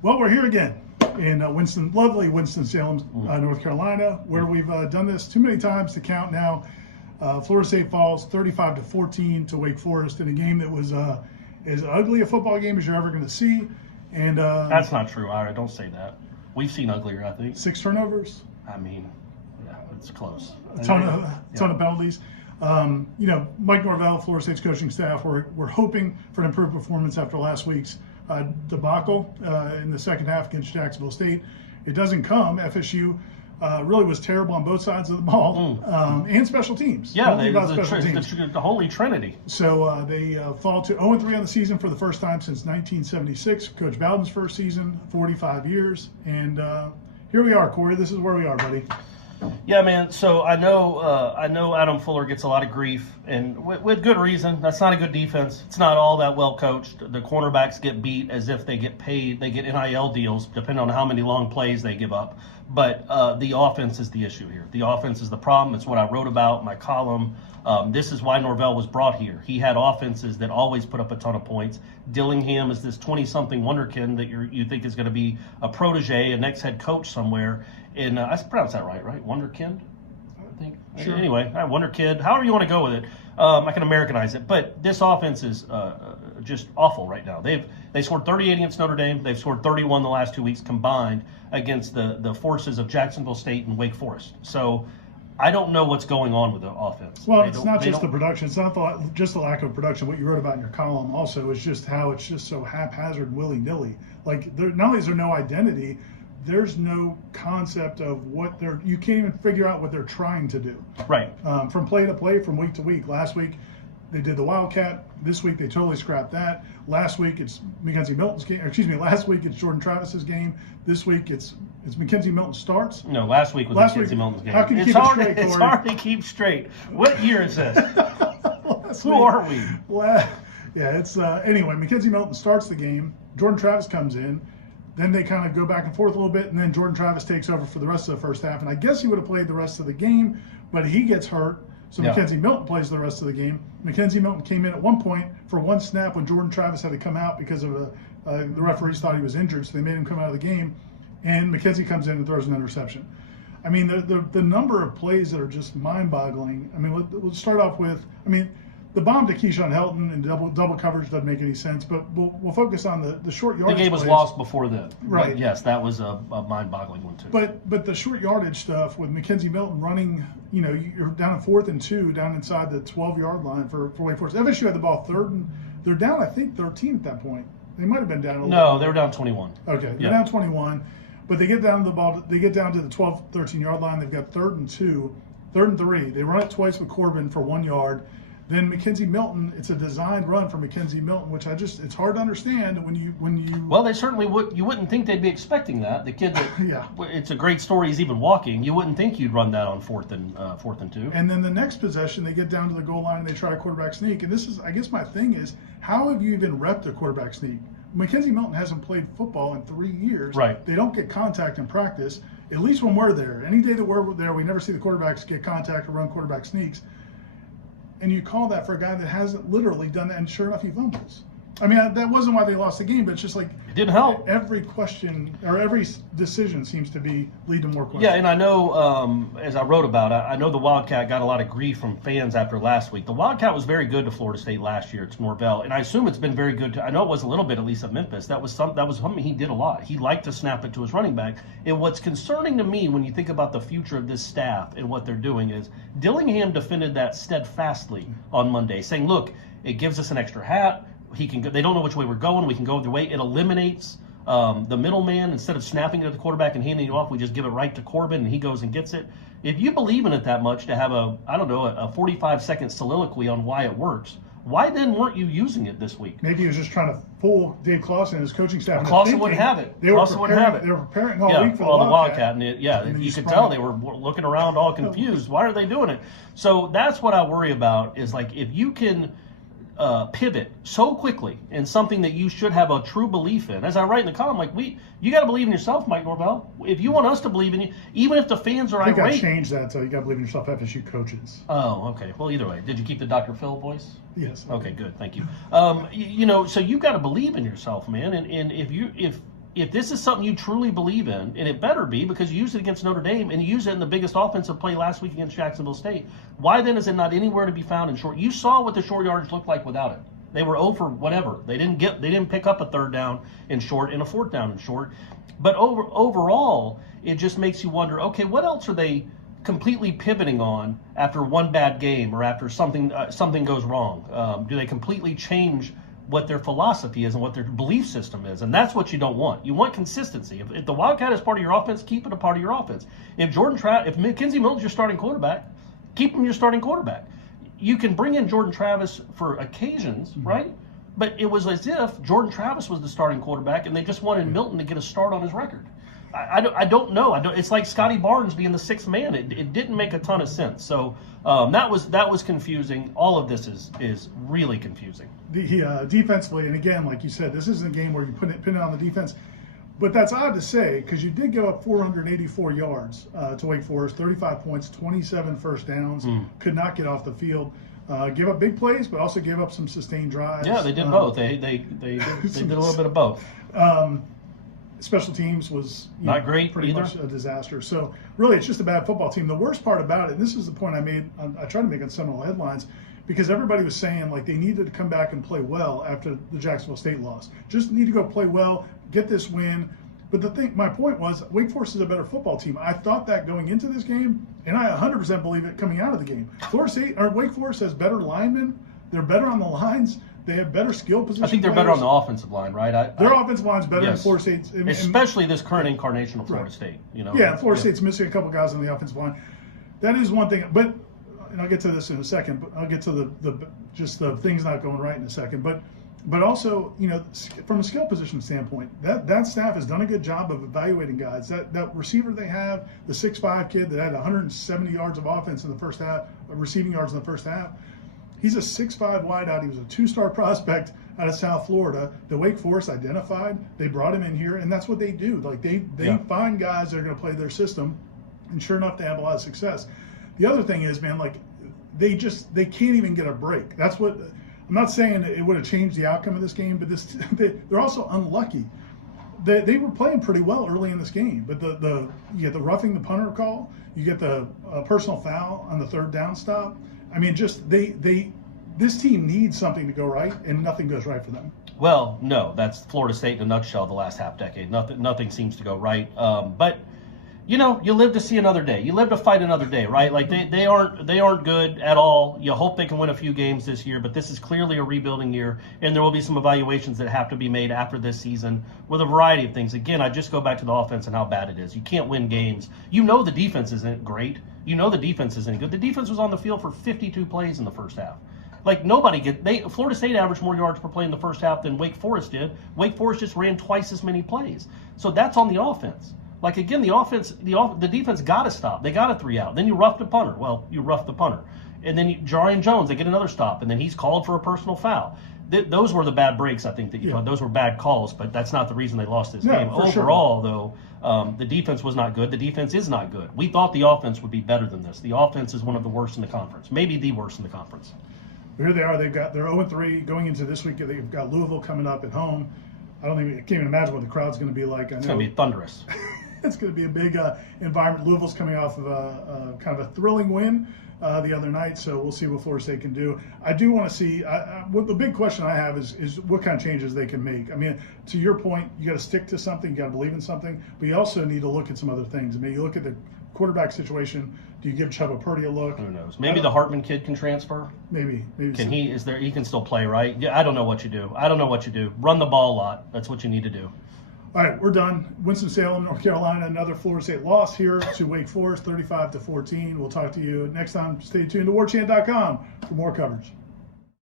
Well, we're here again in lovely Winston-Salem, North Carolina, where we've done this too many times to count now. Florida State falls 35-14 to Wake Forest in a game that was as ugly a football game as you're ever going to see. And that's not true, Ira. Don't say that. We've seen uglier, I think. 6 turnovers. I mean, yeah, it's close. A ton of penalties. Mike Norvell, Florida State's coaching staff, we're hoping for an improved performance after last week's debacle in the second half against Jacksonville State. It doesn't come. FSU really was terrible on both sides of the ball and special teams. Yeah, the Holy Trinity. So they fall to 0-3 on the season for the first time since 1976. Coach Bowden's first season, 45 years. And here we are, Corey. This is where we are, buddy. Yeah, man. So I know Adam Fuller gets a lot of grief, and with good reason. That's not a good defense. It's not all that well coached. The cornerbacks get beat as if they get paid. They get NIL deals, depending on how many long plays they give up. But the offense is the issue here. The offense is the problem. It's what I wrote about in my column. This is why Norvell was brought here. He had offenses that always put up a ton of points. Dillingham is this 20-something wonderkin that you think is going to be a protege, a next head coach somewhere. And I pronounced that right? Wonderkind, I think. Sure. Anyway, Wonderkid, however you want to go with it. I can Americanize it. But this offense is just awful right now. They scored 38 against Notre Dame. They've scored 31 the last 2 weeks combined against the forces of Jacksonville State and Wake Forest. So I don't know what's going on with the offense. Well, it's not just the production. It's not just the lack of production. What you wrote about in your column also is just how it's just so haphazard, willy-nilly. Like, not only is there no identity, there's no concept of what you can't even figure out what they're trying to do. Right. From play to play, from week to week. Last week, they did the Wildcat. This week, they totally scrapped that. Last week, it's Mckenzie Milton's game. Last week, it's Jordan Travis's game. This week, it's Mckenzie Milton starts. No, last week was Mckenzie Milton's game. How can you keep it straight, Corey? It's hard to keep straight. What year is this? Who are we? Anyway, Mckenzie Milton starts the game. Jordan Travis comes in. Then they kind of go back and forth a little bit, and then Jordan Travis takes over for the rest of the first half. And I guess he would have played the rest of the game, but he gets hurt. So Mckenzie Milton plays the rest of the game. Mckenzie Milton came in at one point for one snap when Jordan Travis had to come out because of the referees thought he was injured, so they made him come out of the game. And Mckenzie comes in and throws an interception. I mean, the number of plays that are just mind-boggling. I mean, we'll start off with, the bomb to Keyshawn Helton and double coverage doesn't make any sense, but we'll focus on the short yardage. The game was lost before then. Right. But yes, that was a mind-boggling one too. But the short yardage stuff with Mckenzie Milton running, you're down at 4th and 2, down inside the 12-yard line for Wake Forest. FSU had the ball third, and they're down, I think, 13 at that point. They might have been down a little. No, they were down 21. Okay, they're down 21, but they get down to the ball. They get down to the 12, 13-yard line. They've got 3rd and 2, 3rd and 3. They run it twice with Corbin for 1 yard. Then Mckenzie Milton, it's a designed run for Mckenzie Milton, which it's hard to understand when you. Well, they certainly would. You wouldn't think they'd be expecting that. The kid that it's a great story. He's even walking. You wouldn't think you'd run that on 4th and 2. And then the next possession, they get down to the goal line and they try a quarterback sneak. And this is, I guess, my thing is, how have you even repped a quarterback sneak? Mckenzie Milton hasn't played football in 3 years. Right. They don't get contact in practice. At least when we're there. Any day that we're there, we never see the quarterbacks get contact or run quarterback sneaks. And you call that for a guy that hasn't literally done that, and sure enough, he fumbles. I mean, that wasn't why they lost the game, but it's just like it didn't help. Every question or every decision seems to lead to more questions. Yeah, and I know, as I wrote about, I know the Wildcat got a lot of grief from fans after last week. The Wildcat was very good to Florida State last year. It's Norvell, and I assume it's been very good. I know it was a little bit, at least at Memphis. That was something he did a lot. He liked to snap it to his running back. And what's concerning to me when you think about the future of this staff and what they're doing is Dillingham defended that steadfastly on Monday, saying, "Look, it gives us an extra hat. He can go, they don't know which way we're going. We can go either way. It eliminates the middleman. Instead of snapping it at the quarterback and handing it off, we just give it right to Corbin, and he goes and gets it." If you believe in it that much to have a 45-second soliloquy on why it works, why then weren't you using it this week? Maybe he was just trying to fool Dave Clawson and his coaching staff. Clawson wouldn't have it. They were preparing all week for the Wildcat. And you could tell they were looking around all confused. Why are they doing it? So that's what I worry about is, like, if you can pivot so quickly in something that you should have a true belief in. As I write in the column, you got to believe in yourself, Mike Norvell. If you want us to believe in you, even if the fans are irate. I think I changed that, so you got to believe in yourself. FSU coaches. Oh, okay. Well, either way, did you keep the Dr. Phil voice? Yes. Okay, good. Thank you. So you got to believe in yourself, man. And if if this is something you truly believe in, and it better be because you used it against Notre Dame and you used it in the biggest offensive play last week against Jacksonville State, why then is it not anywhere to be found in short? You saw what the short yardage looked like without it. They were 0 for whatever. They didn't pick up a third down in short and a fourth down in short. But overall, it just makes you wonder, okay, what else are they completely pivoting on after one bad game or after something goes wrong? Do they completely change what their philosophy is and what their belief system is? And that's what you don't want. You want consistency. If the Wildcat is part of your offense, keep it a part of your offense. If Mckenzie Milton's your starting quarterback, keep him your starting quarterback. You can bring in Jordan Travis for occasions, right? But it was as if Jordan Travis was the starting quarterback and they just wanted Milton to get a start on his record. I don't know. It's like Scotty Barnes being the sixth man. It didn't make a ton of sense. So that was confusing. All of this is really confusing. Defensively, and again, like you said, this isn't a game where you pin it on the defense. But that's odd to say because you did go up 484 yards to Wake Forest, 35 points, 27 first downs, could not get off the field. Give up big plays, but also gave up some sustained drives. Yeah, they did both. They did a little bit of both. Special teams was not great pretty either. much a disaster. So really, it's just a bad football team. The worst part about it, and this is the point I made, I tried to make on Seminole headlines, because everybody was saying like they needed to come back and play well after the Jacksonville State loss. Just need to go play well, get this win. But my point was, Wake Forest is a better football team. I thought that going into this game, and I 100% believe it coming out of the game. Wake Forest has better linemen. They're better on the lines. They have better skill position. I think they're better on the offensive line, right? Their offensive line's better than yes. Florida State's. Especially this current incarnation of Florida State. Yeah, Florida State's missing a couple guys on the offensive line. That is one thing. But, and I'll get to this in a second, but I'll get to the things not going right in a second. But also, from a skill position standpoint, that staff has done a good job of evaluating guys. That receiver they have, the 6'5" kid that had 170 yards of offense in the first half, receiving yards in the first half, he's a 6'5" wideout. He was a 2-star prospect out of South Florida. The Wake Forest identified. They brought him in here, and that's what they do. Like they find guys that are going to play their system, and sure enough, they have a lot of success. The other thing is, man, like they can't even get a break. That's what. I'm not saying it would have changed the outcome of this game, but they're also unlucky. They were playing pretty well early in this game, but you get the roughing the punter call, you get the personal foul on the third down stop. I mean, just this team needs something to go right, and nothing goes right for them. Well, no, that's Florida State in a nutshell. The last half decade, nothing seems to go right. But you live to see another day. You live to fight another day, right? Like they aren't good at all. You hope they can win a few games this year, but this is clearly a rebuilding year, and there will be some evaluations that have to be made after this season with a variety of things. Again, I just go back to the offense and how bad it is. You can't win games. The defense isn't great. The defense isn't good. The defense was on the field for 52 plays in the first half. Like Florida State averaged more yards per play in the first half than Wake Forest did. Wake Forest just ran twice as many plays. So that's on the offense. Like, again, the defense got to stop. They got a 3-out. Then you rough the punter. Well, you rough the punter. And then Jarian Jones, they get another stop, and then he's called for a personal foul. Those were the bad breaks, I think, those were bad calls, but that's not the reason they lost this game. Overall, though, the defense was not good. The defense is not good. We thought the offense would be better than this. The offense is one of the worst in the conference, maybe the worst in the conference. Here they are. They're 0-3 going into this week. They've got Louisville coming up at home. I can't even imagine what the crowd's going to be like. It's going to be thunderous. It's going to be a big environment. Louisville's coming off of kind of a thrilling win the other night, so we'll see what Florida State can do. I do want to see the big question I have is what kind of changes they can make. I mean, to your point, you got to stick to something, you got to believe in something, but you also need to look at some other things. I mean, you look at the quarterback situation. Do you give Chuba Purdy a look? Who knows? Maybe the Hartman kid can transfer. Maybe. Can he? He can still play, right? Yeah, I don't know what you do. Run the ball a lot. That's what you need to do. All right, we're done. Winston-Salem, North Carolina, another Florida State loss here to Wake Forest, 35-14. We'll talk to you next time. Stay tuned to warchant.com for more coverage.